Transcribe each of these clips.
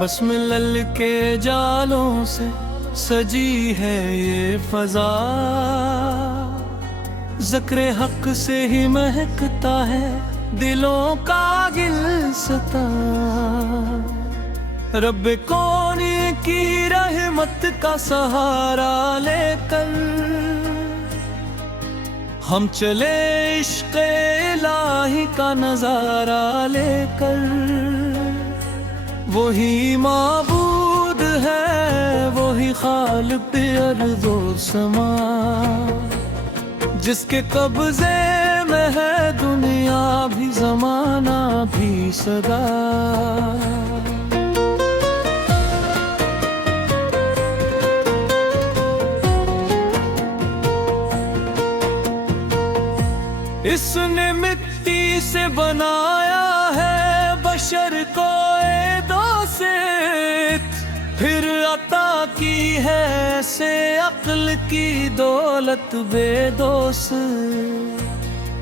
बस मिलल के जालों से सजी है ये फजा, ज़िक्र हक से ही महकता है दिलों का गिलसिता। रब कौन की रहमत का सहारा लेकर हम चले इश्क़ इलाही का नज़ारा लेकर। वही माबूद है, वही खालिक़ अर्ज़ो समा, जिसके कब्ज़े में है दुनिया भी ज़माना भी सदा। इसने मिट्टी से बनाया है बशर को दो से, फिर अता की है से अक्ल की दौलत बेदोस।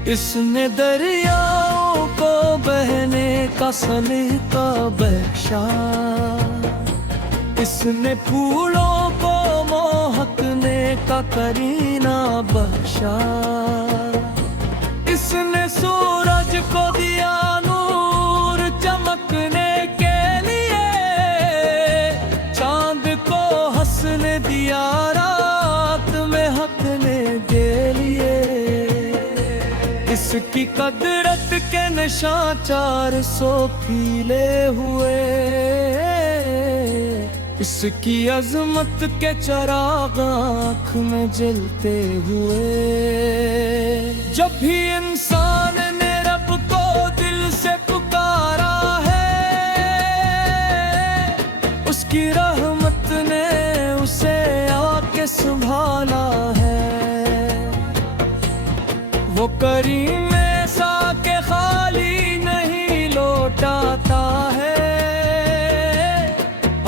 इसने दरियाओं को बहने का सलीका बख्शा, इसने फूलों को मोहकने का करीना बख्शा। इसने सूरज को दिया नूर चमकने के लिए, चांद को हंसने दिया रात में हंसने के लिए। इसकी कदरत के निशान 400 खिले हुए, इसकी अजमत के चिराग आँख में जलते हुए। जब भी इंसान ने रब को दिल से पुकारा है, उसकी रहमत ने उसे आके संभाला है। वो करीम ऐसा के खाली नहीं लौटाता है,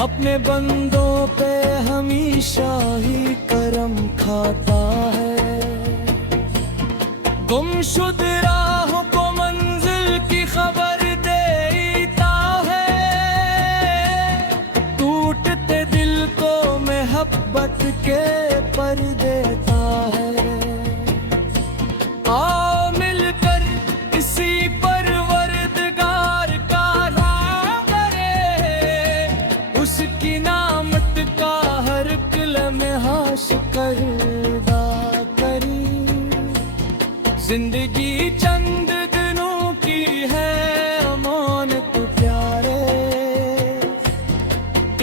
अपने बंदों पे हमेशा ही करम खाता है। गुमशुद राहों को मंजिल की खबर देता है, टूटते दिल को मोहब्बत के पर देता है। आओ मिलकर इसी परवरदिगार का नाम करें, उसकी नामत का हर लम्हा शुक्र करी। जिंदगी चंद दिनों की है अमानत प्यारे,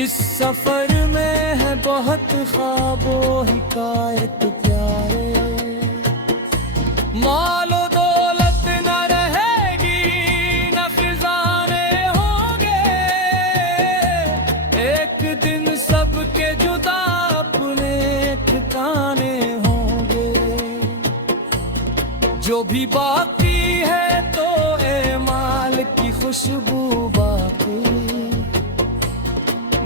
इस सफर में है बहुत ख्वाबो हिकायत प्यारे। मालो दौलत न रहेगी न खजाने होंगे, एक दिन सबके जुदा अपने ठिकाने होंगे। जो भी बाकी है तो एमाल की खुशबू बाकी,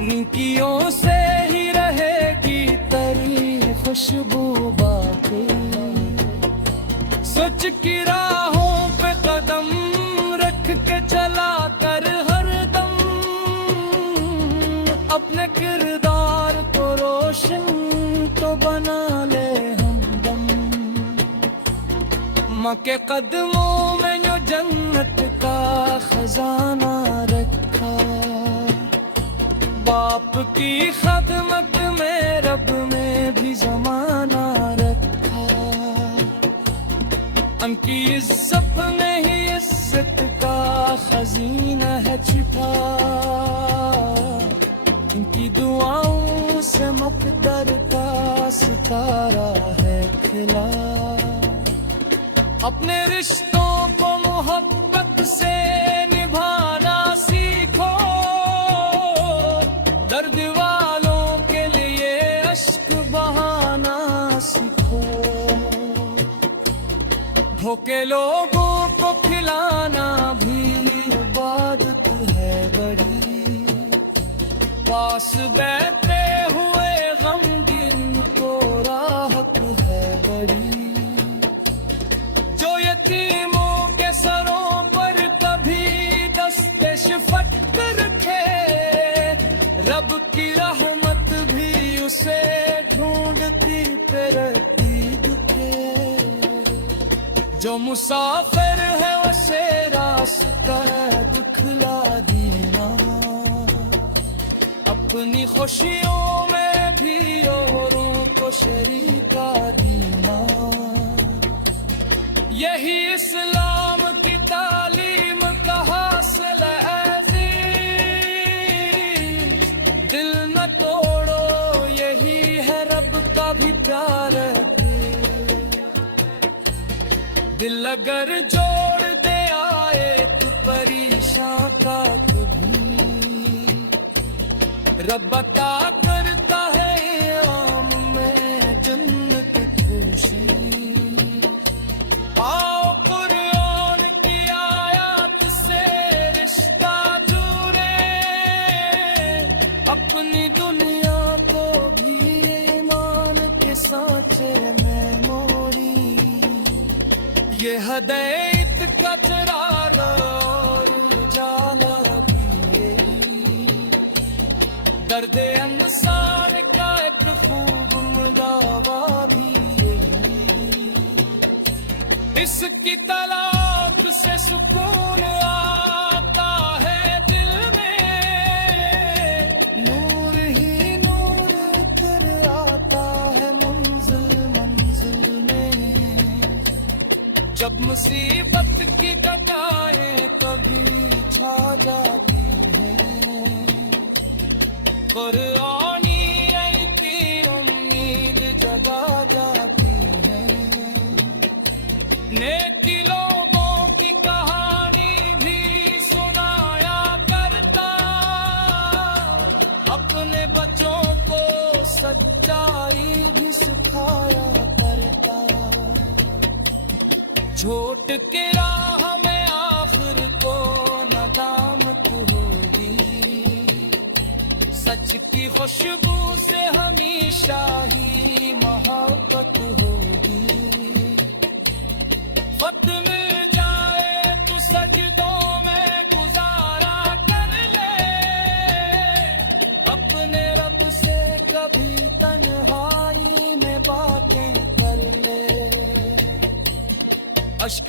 निकियों से ही रहेगी तेरी खुशबू बाकी। सच की राहों पे कदम रख के चला कर हरदम, अपने किरदार को रोशन तो बना ले हमदम। माँ के कदमों में जो जन्नत का खजाना रखा, बाप की खदमत में रब में भी ज़माना रखा। उनकी इज्जत में ही इज्जत का खजीना है छिपा, इनकी दुआओं से मुक़द्दर का सितारा है खिला। अपने रिश्तों को मोहब्बत से निभाना सीखो, दर्द वालों के लिए अश्क बहाना सीखो। भूखे लोगों को खिलाना भी इबादत है बड़ी, पास बैठे हुए गमगीन को राहत है बड़ी। जो यतीमों के सरों पर कभी दस्ते शफ़क़त रखे, की रहमत भी उसे ढूंढती फिरती दुखे। जो मुसाफिर है उसे रास्ता दिखला देना, अपनी खुशियों में भी औरों को शरीका देना। यही इस्लाम की तालीम का हासिल है। दिल न तोड़ो, यही है रब का भी प्यार। दिल अगर जोड़ दे आए तो परेशान का कभी, रब अता करता है आम में जन्नत खुशी। आओ कुरान की आयत से रिश्ता जुड़े, अपनी दुनिया को भी ईमान के सांचे में मोड़ी। ये हदैयत का चराग और उजाला भी यही, दर्द अंसार का एक खूब मुदावा भी यही। इसकी तलाक से सुकून आता है दिल में, नूर ही नूर उतर आता है मंजिल मंजिल में। जब मुसीबत की डगाएं कभी छा जाती हैं, कुरानी आयती उम्मीद जगा जाती है। नेकी लोगों की कहानी भी सुनाया करता, अपने बच्चों को सच्चाई भी सिखाया करता। छोट के राह में आखिर को नदामत होगी, सच की खुशबू से हमेशा ही मोहब्बत होगी। वक्त मिल जाए तो सजदों में गुजारा कर ले, अपने रब से कभी तन्हाई में बातें कर ले। अश्क